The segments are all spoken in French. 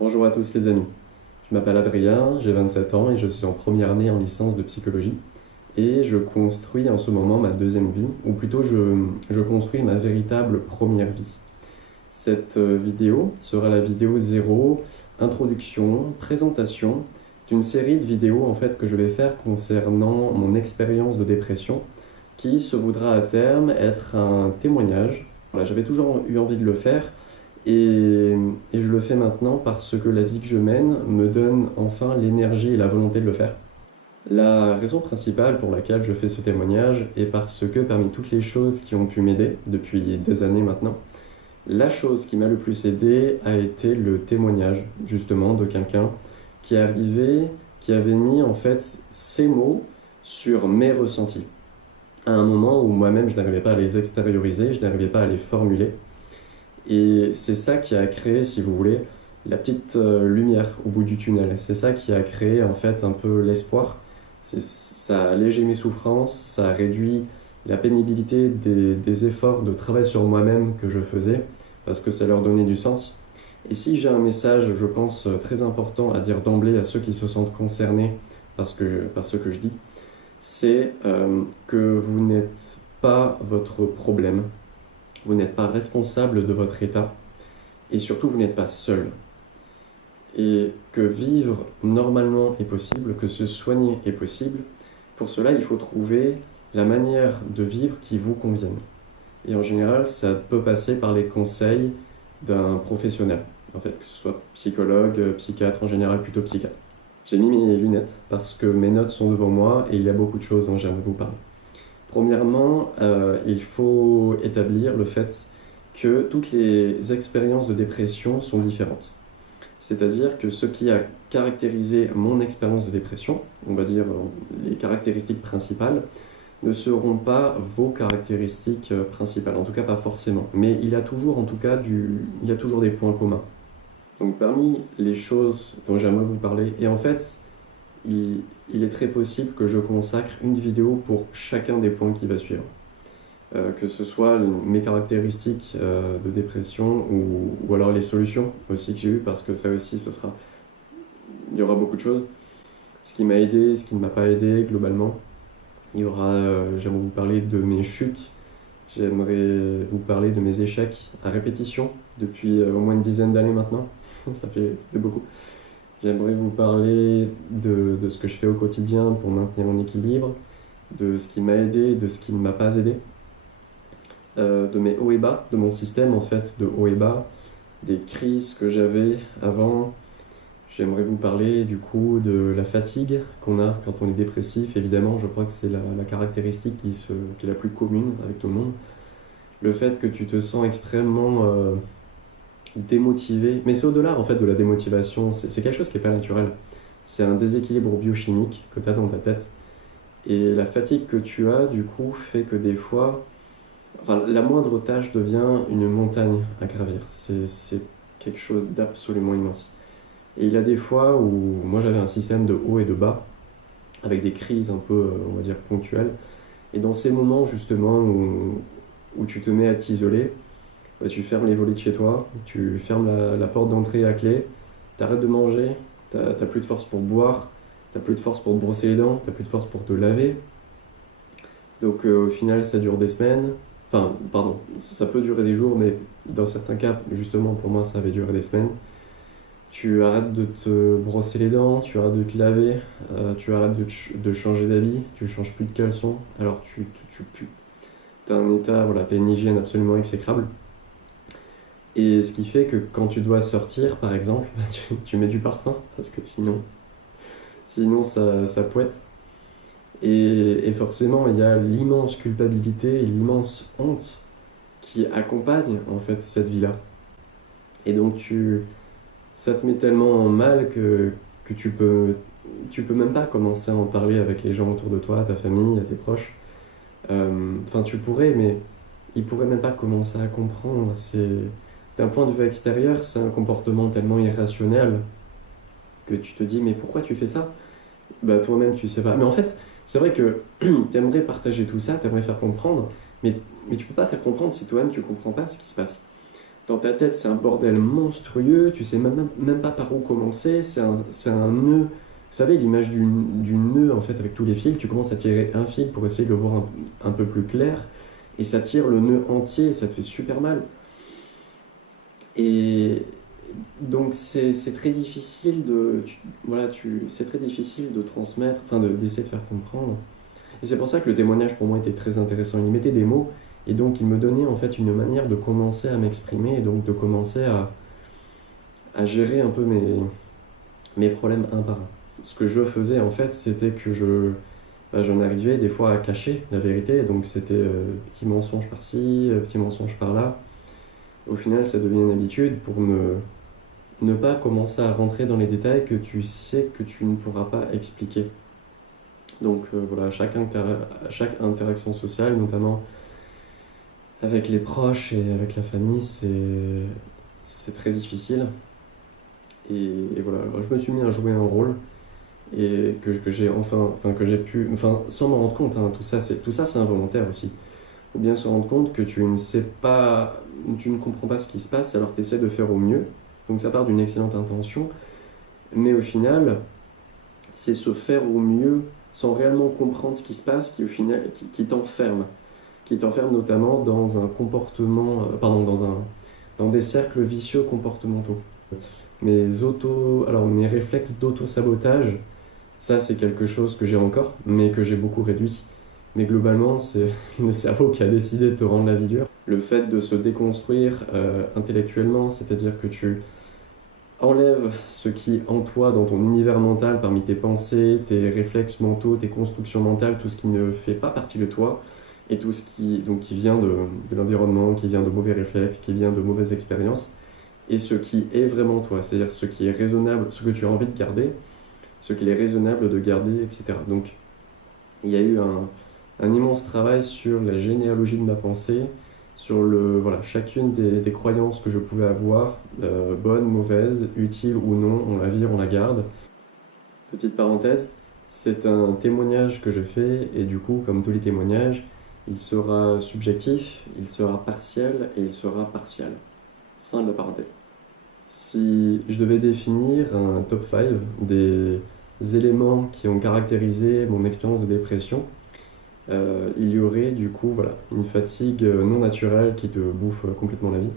Bonjour à tous les amis, je m'appelle Adrien, j'ai 27 ans et je suis en première année en licence de psychologie et je construis en ce moment ma deuxième vie, ou plutôt je construis ma véritable première vie. Cette vidéo sera la vidéo 0, introduction, présentation d'une série de vidéos en fait que je vais faire concernant mon expérience de dépression qui se voudra à terme être un témoignage. Voilà, j'avais toujours eu envie de le faire et je le fais maintenant parce que la vie que je mène me donne enfin l'énergie et la volonté de le faire. La raison principale pour laquelle je fais ce témoignage est parce que parmi toutes les choses qui ont pu m'aider depuis des années maintenant, la chose qui m'a le plus aidé a été le témoignage justement de quelqu'un qui est arrivé, qui avait mis en fait ses mots sur mes ressentis. À un moment où moi-même je n'arrivais pas à les extérioriser, je n'arrivais pas à les formuler. Et c'est ça qui a créé, si vous voulez, la petite lumière au bout du tunnel. C'est ça qui a créé en fait un peu l'espoir. Ça a allégé mes souffrances, ça a réduit la pénibilité des efforts de travail sur moi-même que je faisais, parce que ça leur donnait du sens. Et si j'ai un message, je pense, très important à dire d'emblée à ceux qui se sentent concernés par ce que je dis, c'est que vous n'êtes pas votre problème, vous n'êtes pas responsable de votre état, et surtout vous n'êtes pas seul. Et que vivre normalement est possible, que se soigner est possible. Pour cela, il faut trouver la manière de vivre qui vous convienne. Et en général, ça peut passer par les conseils d'un professionnel. En fait, que ce soit psychologue, psychiatre, en général plutôt psychiatre. J'ai mis mes lunettes parce que mes notes sont devant moi et il y a beaucoup de choses dont j'aimerais vous parler. Premièrement, il faut établir le fait que toutes les expériences de dépression sont différentes. C'est-à-dire que ce qui a caractérisé mon expérience de dépression, on va dire les caractéristiques principales, ne seront pas vos caractéristiques principales, en tout cas pas forcément. Mais il y a toujours en tout cas il y a toujours des points communs. Donc parmi les choses dont j'aimerais vous parler, et en fait, il est très possible que je consacre une vidéo pour chacun des points qui va suivre. Que ce soit mes caractéristiques de dépression ou alors les solutions aussi que j'ai eues, parce que ça aussi, il y aura beaucoup de choses. Ce qui m'a aidé, ce qui ne m'a pas aidé globalement. J'aimerais vous parler de mes chutes, j'aimerais vous parler de mes échecs à répétition depuis au moins une dizaine d'années maintenant, ça fait beaucoup. J'aimerais vous parler de ce que je fais au quotidien pour maintenir mon équilibre, de ce qui m'a aidé, de ce qui ne m'a pas aidé, de mes hauts et bas, de mon système en fait, de hauts et bas, des crises que j'avais avant. J'aimerais vous parler du coup de la fatigue qu'on a quand on est dépressif, évidemment, je crois que c'est la caractéristique qui est la plus commune avec tout le monde. Le fait que tu te sens extrêmement démotivé, mais c'est au-delà en fait de la démotivation, c'est quelque chose qui n'est pas naturel. C'est un déséquilibre biochimique que tu as dans ta tête. Et la fatigue que tu as, du coup, fait que des fois, enfin, la moindre tâche devient une montagne à gravir. C'est quelque chose d'absolument immense. Et il y a des fois où moi j'avais un système de haut et de bas, avec des crises un peu, on va dire, ponctuelles. Et dans ces moments justement où tu te mets à t'isoler, bah, tu fermes les volets de chez toi, tu fermes la porte d'entrée à clé, tu arrêtes de manger, t'as plus de force pour boire, t'as plus de force pour te brosser les dents, t'as plus de force pour te laver. Donc au final ça dure des semaines, enfin pardon, ça peut durer des jours, mais dans certains cas, justement pour moi ça avait duré des semaines. Tu arrêtes de te brosser les dents, tu arrêtes de te laver, tu arrêtes de changer d'habit, tu changes plus de caleçon, alors tu pues. T'as un état, voilà, t'as une hygiène absolument exécrable. Et ce qui fait que quand tu dois sortir, par exemple, tu mets du parfum, parce que sinon ça poète. Et forcément, il y a l'immense culpabilité et l'immense honte qui accompagnent en fait cette vie-là. Et donc ça te met tellement en mal que tu peux même pas commencer à en parler avec les gens autour de toi, ta famille, tes proches. Enfin, tu pourrais, mais ils pourraient même pas commencer à comprendre. D'un point de vue extérieur, c'est un comportement tellement irrationnel que tu te dis, mais pourquoi tu fais ça? Bah, toi-même, tu sais pas. Mais en fait, c'est vrai que t'aimerais partager tout ça, t'aimerais faire comprendre, mais tu peux pas faire comprendre si toi-même tu comprends pas ce qui se passe. Dans ta tête, c'est un bordel monstrueux, tu sais même pas par où commencer, c'est un nœud. Vous savez, l'image du nœud, en fait, avec tous les fils, tu commences à tirer un fil pour essayer de le voir un peu plus clair, et ça tire le nœud entier, et ça te fait super mal. Et donc c'est très difficile c'est très difficile de transmettre, enfin d'essayer de faire comprendre. Et c'est pour ça que le témoignage pour moi était très intéressant. Il mettait des mots et donc il me donnait en fait une manière de commencer à m'exprimer et donc de commencer à gérer un peu mes problèmes un par un. Ce que je faisais en fait, c'était que j'en arrivais des fois à cacher la vérité, donc c'était petit mensonge par-ci, petit mensonge par-là. Au final, ça devient une habitude pour ne pas commencer à rentrer dans les détails que tu sais que tu ne pourras pas expliquer. Donc voilà, chaque interaction sociale, notamment avec les proches et avec la famille, c'est très difficile. Et voilà, je me suis mis à jouer un rôle et que j'ai que j'ai pu, sans m'en rendre compte, hein, tout ça c'est involontaire aussi. Il faut bien se rendre compte que tu ne comprends pas ce qui se passe, alors tu essaies de faire au mieux. Donc ça part d'une excellente intention, mais au final, c'est se faire au mieux sans réellement comprendre ce qui se passe qui t'enferme. Qui t'enferme notamment dans un comportement, dans des cercles vicieux comportementaux. Mes réflexes d'auto-sabotage, ça c'est quelque chose que j'ai encore, mais que j'ai beaucoup réduit. Mais globalement, c'est le cerveau qui a décidé de te rendre la vie dure. Le fait de se déconstruire intellectuellement, c'est-à-dire que tu enlèves ce qui en toi, dans ton univers mental, parmi tes pensées, tes réflexes mentaux, tes constructions mentales, tout ce qui ne fait pas partie de toi, et tout ce qui vient de l'environnement, qui vient de mauvais réflexes, qui vient de mauvaises expériences, et ce qui est vraiment toi, c'est-à-dire ce qui est raisonnable, ce que tu as envie de garder, ce qu'il est raisonnable de garder, etc. Donc, il y a eu un immense travail sur la généalogie de ma pensée, sur chacune des croyances que je pouvais avoir, bonnes, mauvaises, utiles ou non, on la vire, on la garde. Petite parenthèse, c'est un témoignage que je fais, et du coup, comme tous les témoignages, il sera subjectif, il sera partiel et il sera partial. Fin de la parenthèse. Si je devais définir un top 5 des éléments qui ont caractérisé mon expérience de dépression, il y aurait du coup une fatigue non naturelle qui te bouffe complètement la vie,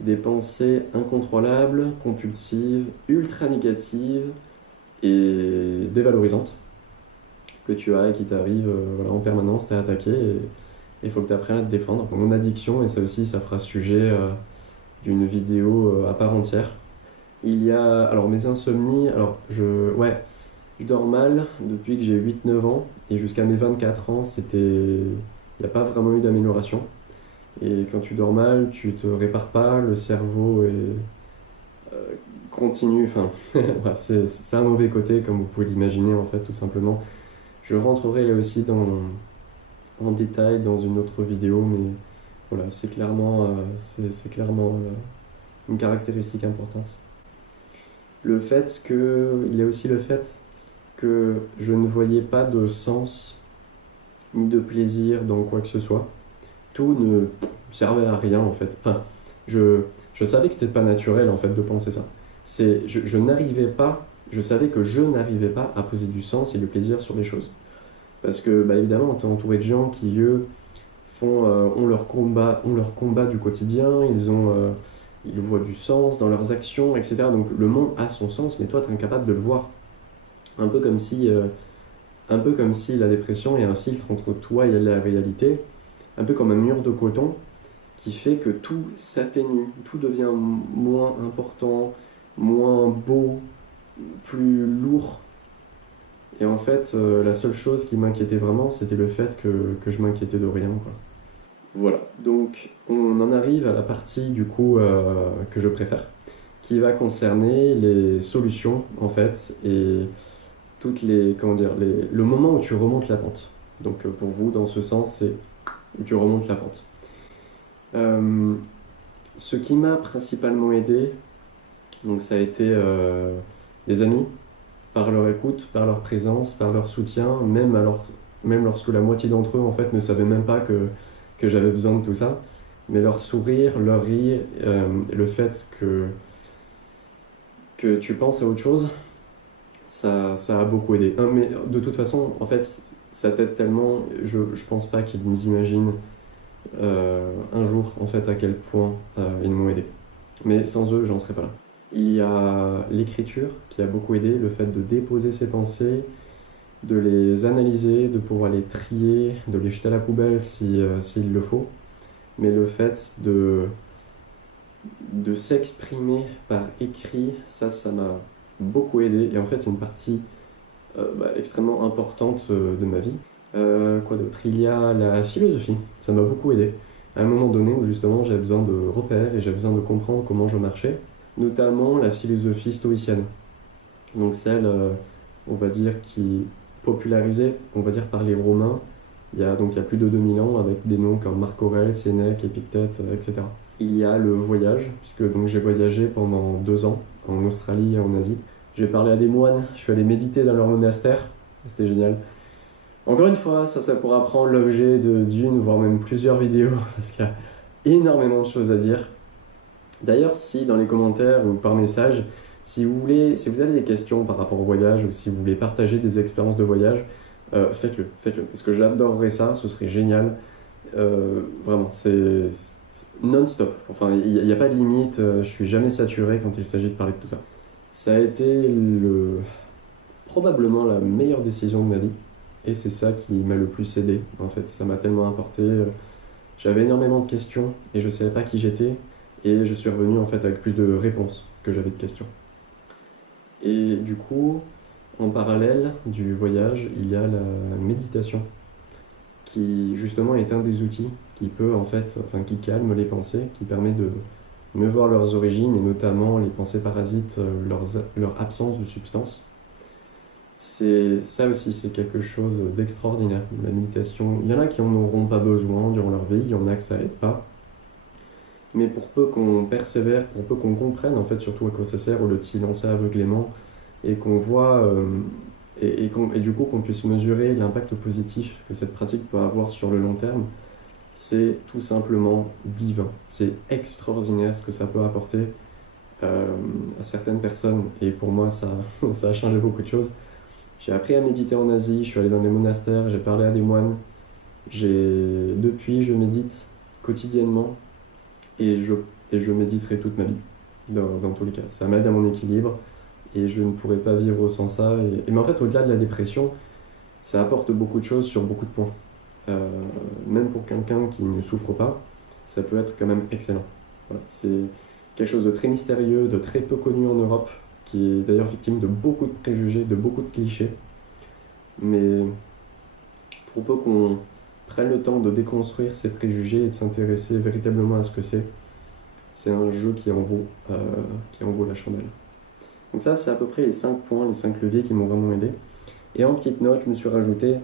des pensées incontrôlables, compulsives, ultra négatives et dévalorisantes que tu as et qui t'arrivent en permanence, t'es attaqué et il faut que tu apprennes à te défendre. Mon addiction, et ça aussi ça fera sujet d'une vidéo à part entière. Il y a alors mes insomnies, je dors mal depuis que j'ai 8-9 ans et jusqu'à mes 24 ans, il n'y a pas vraiment eu d'amélioration. Et quand tu dors mal, tu te répares pas, le cerveau continue, c'est un mauvais côté comme vous pouvez l'imaginer en fait tout simplement. Je rentrerai là aussi en détail dans une autre vidéo, mais voilà, c'est clairement une caractéristique importante. Il y a aussi le fait que je ne voyais pas de sens ni de plaisir dans quoi que ce soit. Tout ne servait à rien en fait. Je savais que c'était pas naturel en fait de penser ça. Je savais que je n'arrivais pas à poser du sens et du plaisir sur les choses. Parce que évidemment, on est entouré de gens qui eux ont leur combat du quotidien, ils voient du sens dans leurs actions, etc. Donc le monde a son sens, mais toi tu es incapable de le voir. Un peu comme si la dépression est un filtre entre toi et la réalité, un peu comme un mur de coton qui fait que tout s'atténue, tout devient moins important, moins beau, plus lourd. Et en fait, la seule chose qui m'inquiétait vraiment, c'était le fait que je m'inquiétais de rien, quoi. Voilà, donc on en arrive à la partie du coup que je préfère, qui va concerner les solutions en fait, et le moment où tu remontes la pente. Donc pour vous, dans ce sens, c'est où tu remontes la pente. Ce qui m'a principalement aidé, donc ça a été les amis, par leur écoute, par leur présence, par leur soutien, même lorsque la moitié d'entre eux en fait ne savaient même pas que j'avais besoin de tout ça. mais leur sourire, leur rire, le fait que tu penses à autre chose, ça a beaucoup aidé. Mais de toute façon, en fait, ça t'aide tellement, je pense pas qu'ils imaginent un jour en fait à quel point ils m'ont aidé. Mais sans eux, j'en serais pas là. Il y a l'écriture qui a beaucoup aidé, le fait de déposer ses pensées, de les analyser, de pouvoir les trier, de les jeter à la poubelle s'il le faut. Mais le fait de s'exprimer par écrit, ça m'a beaucoup aidé. Et en fait, c'est une partie extrêmement importante de ma vie. Quoi d'autre? Il y a la philosophie, ça m'a beaucoup aidé. À un moment donné où justement j'avais besoin de repères et j'avais besoin de comprendre comment je marchais, notamment la philosophie stoïcienne. Donc celle, on va dire, qui popularisée, on va dire, par les Romains, il y a plus de 2000 ans, avec des noms comme Marc Aurèle, Sénèque, Épictète, etc. Il y a le voyage, puisque donc j'ai voyagé pendant 2 ans en Australie et en Asie. J'ai parlé à des moines, je suis allé méditer dans leur monastère, c'était génial. Encore une fois, ça pourra prendre l'objet d'une, voire même plusieurs vidéos, parce qu'il y a énormément de choses à dire. D'ailleurs, si dans les commentaires ou par message, si vous avez des questions par rapport au voyage, ou si vous voulez partager des expériences de voyage, faites-le, parce que j'adorerais ça, ce serait génial. Vraiment, c'est non-stop, enfin, il n'y a pas de limite, je suis jamais saturé quand il s'agit de parler de tout ça. Ça a été probablement la meilleure décision de ma vie. Et c'est ça qui m'a le plus aidé, en fait. Ça m'a tellement apporté. J'avais énormément de questions et je ne savais pas qui j'étais. Et je suis revenu en fait avec plus de réponses que j'avais de questions. Et du coup, en parallèle du voyage, il y a la méditation, qui justement est un des outils qui peut qui calme les pensées, qui permet de mieux voir leurs origines et notamment les pensées parasites, leur absence de substance. Ça aussi, c'est quelque chose d'extraordinaire, la méditation. Il y en a qui n'en auront pas besoin durant leur vie, il y en a que ça aide pas. Mais pour peu qu'on persévère, pour peu qu'on comprenne en fait surtout à quoi ça sert, au lieu de s'y lancer aveuglément, et qu'on voit, et du coup qu'on puisse mesurer l'impact positif que cette pratique peut avoir sur le long terme, c'est tout simplement divin. C'est extraordinaire ce que ça peut apporter à certaines personnes, et pour moi ça a changé beaucoup de choses. J'ai appris à méditer en Asie, je suis allé dans des monastères, j'ai parlé à des moines. Depuis, je médite quotidiennement et je méditerai toute ma vie, dans tous les cas. Ça m'aide à mon équilibre et je ne pourrais pas vivre sans ça. Mais en fait, au-delà de la dépression, ça apporte beaucoup de choses sur beaucoup de points. Même pour quelqu'un qui ne souffre pas, ça peut être quand même excellent. Voilà, c'est quelque chose de très mystérieux, de très peu connu en Europe, qui est d'ailleurs victime de beaucoup de préjugés, de beaucoup de clichés. Mais pour peu qu'on prenne le temps de déconstruire ces préjugés et de s'intéresser véritablement à ce que c'est un jeu qui en vaut la chandelle. Donc ça, c'est à peu près les 5 points, les 5 leviers qui m'ont vraiment aidé. Et en petite note, je me suis rajouté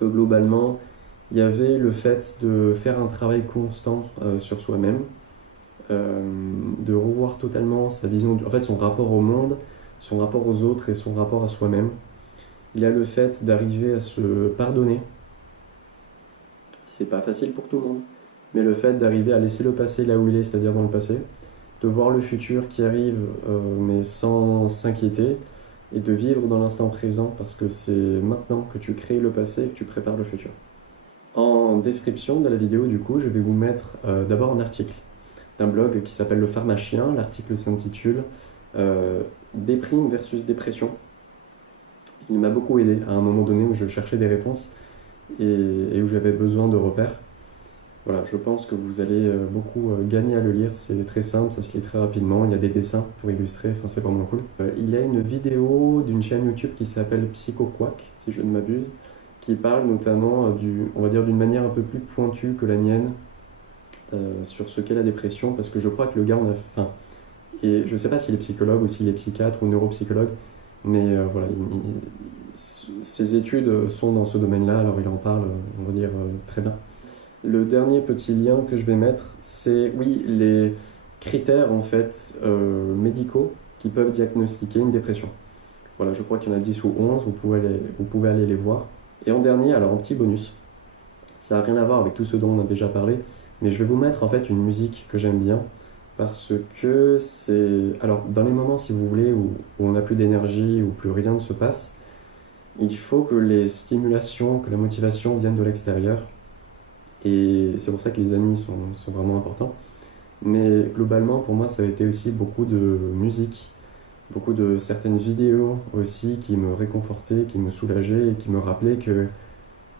que globalement, il y avait le fait de faire un travail constant sur soi-même, de revoir totalement sa vision, son rapport au monde, son rapport aux autres et son rapport à soi-même. Il y a le fait d'arriver à se pardonner. C'est pas facile pour tout le monde, mais le fait d'arriver à laisser le passé là où il est, c'est-à-dire dans le passé, de voir le futur qui arrive, mais sans s'inquiéter, et de vivre dans l'instant présent, parce que c'est maintenant que tu crées le passé et que tu prépares le futur. En description de la vidéo, du coup, je vais vous mettre d'abord un article d'un blog qui s'appelle Le Pharmacien. L'article s'intitule Déprime versus dépression. Il m'a beaucoup aidé à un moment donné où je cherchais des réponses et où j'avais besoin de repères. Voilà, je pense que vous allez beaucoup gagner à le lire, c'est très simple, ça se lit très rapidement, il y a des dessins pour illustrer, enfin c'est vraiment cool. Il y a une vidéo d'une chaîne YouTube qui s'appelle PsychoQuack, si je ne m'abuse, qui parle notamment on va dire d'une manière un peu plus pointue que la mienne, sur ce qu'est la dépression, parce que je crois que le gars, et je sais pas s'il est psychologue ou s'il est psychiatre ou neuropsychologue, mais voilà, ses études sont dans ce domaine-là, alors il en parle, on va dire, très bien. Le dernier petit lien que je vais mettre, c'est, oui, les critères en fait médicaux qui peuvent diagnostiquer une dépression. Voilà, je crois qu'il y en a 10 ou 11, vous pouvez aller les voir. Et en dernier, alors en petit bonus, ça n'a rien à voir avec tout ce dont on a déjà parlé, Mais je vais vous mettre en fait une musique que j'aime bien parce que c'est... Alors, dans les moments, si vous voulez, où on n'a plus d'énergie, où plus rien ne se passe, il faut que les stimulations, que la motivation viennent de l'extérieur. Et c'est pour ça que les amis sont vraiment importants. Mais globalement, pour moi, ça a été aussi beaucoup de musique, beaucoup de certaines vidéos aussi qui me réconfortaient, qui me soulageaient et qui me rappelaient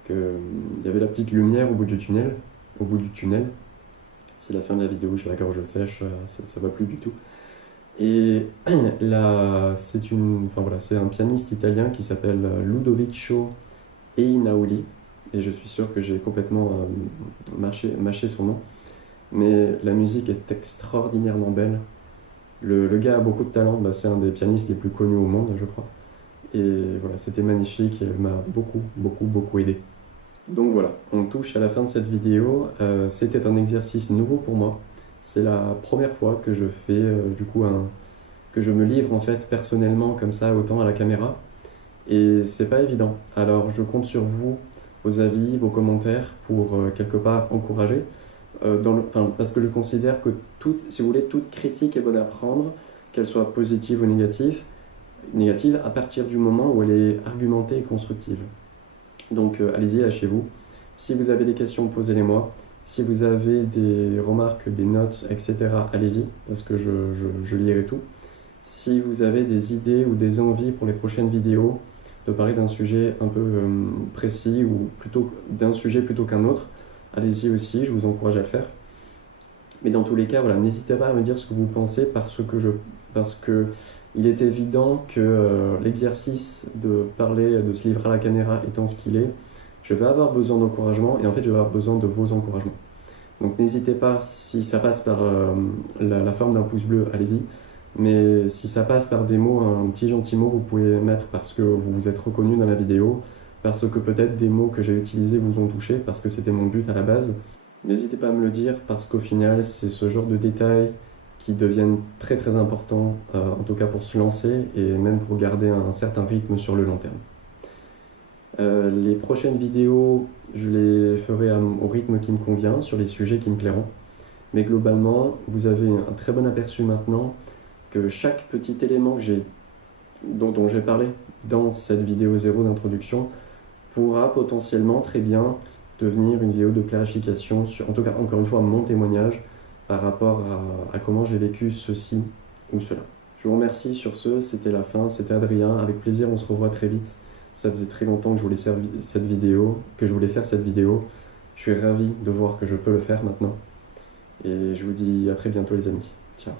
il y avait la petite lumière au bout du tunnel. Au bout du tunnel. C'est la fin de la vidéo, j'ai la gorge sèche, ça va plus du tout. Et là, enfin voilà, c'est un pianiste italien qui s'appelle Ludovico Einaudi. Et je suis sûr que j'ai complètement mâché son nom. Mais la musique est extraordinairement belle. Le gars a beaucoup de talent, bah, c'est un des pianistes les plus connus au monde, je crois. Et voilà, c'était magnifique et m'a beaucoup aidé. Donc voilà, on touche à la fin de cette vidéo. C'était un exercice nouveau pour moi. C'est la première fois que je fais que je me livre en fait personnellement comme ça autant à la caméra. Et c'est pas évident. Alors je compte sur vous, vos avis, vos commentaires pour quelque part encourager. Parce que je considère que si vous voulez, toute critique est bonne à prendre, qu'elle soit positive ou négative à partir du moment où elle est argumentée et constructive. Donc allez-y, lâchez-vous. Si vous avez des questions, posez-les-moi. Si vous avez des remarques, des notes, etc., allez-y, parce que je lirai tout. Si vous avez des idées ou des envies pour les prochaines vidéos, de parler d'un sujet un peu précis ou plutôt d'un sujet plutôt qu'un autre, allez-y aussi, je vous encourage à le faire. Mais dans tous les cas, voilà, n'hésitez pas à me dire ce que vous pensez parce que il est évident que l'exercice de parler, de se livrer à la caméra étant ce qu'il est, je vais avoir besoin d'encouragement et en fait je vais avoir besoin de vos encouragements. Donc n'hésitez pas, si ça passe par la forme d'un pouce bleu, allez-y. Mais si ça passe par des mots, un petit gentil mot, vous pouvez mettre parce que vous vous êtes reconnu dans la vidéo, parce que peut-être des mots que j'ai utilisés vous ont touché, parce que c'était mon but à la base. N'hésitez pas à me le dire parce qu'au final, c'est ce genre de détails qui deviennent très très importants, en tout cas pour se lancer et même pour garder un certain rythme sur le long terme. Les prochaines vidéos, je les ferai au rythme qui me convient, sur les sujets qui me plairont. Mais globalement, vous avez un très bon aperçu maintenant que chaque petit élément dont j'ai parlé dans cette vidéo 0 d'introduction pourra potentiellement très bien devenir une vidéo de clarification sur, en tout cas, encore une fois, mon témoignage par rapport à comment j'ai vécu ceci ou cela. Je vous remercie sur ce, c'était la fin, c'était Adrien, avec plaisir, on se revoit très vite. Ça faisait très longtemps que je voulais faire cette vidéo. Je suis ravi de voir que je peux le faire maintenant. Et je vous dis à très bientôt les amis. Ciao.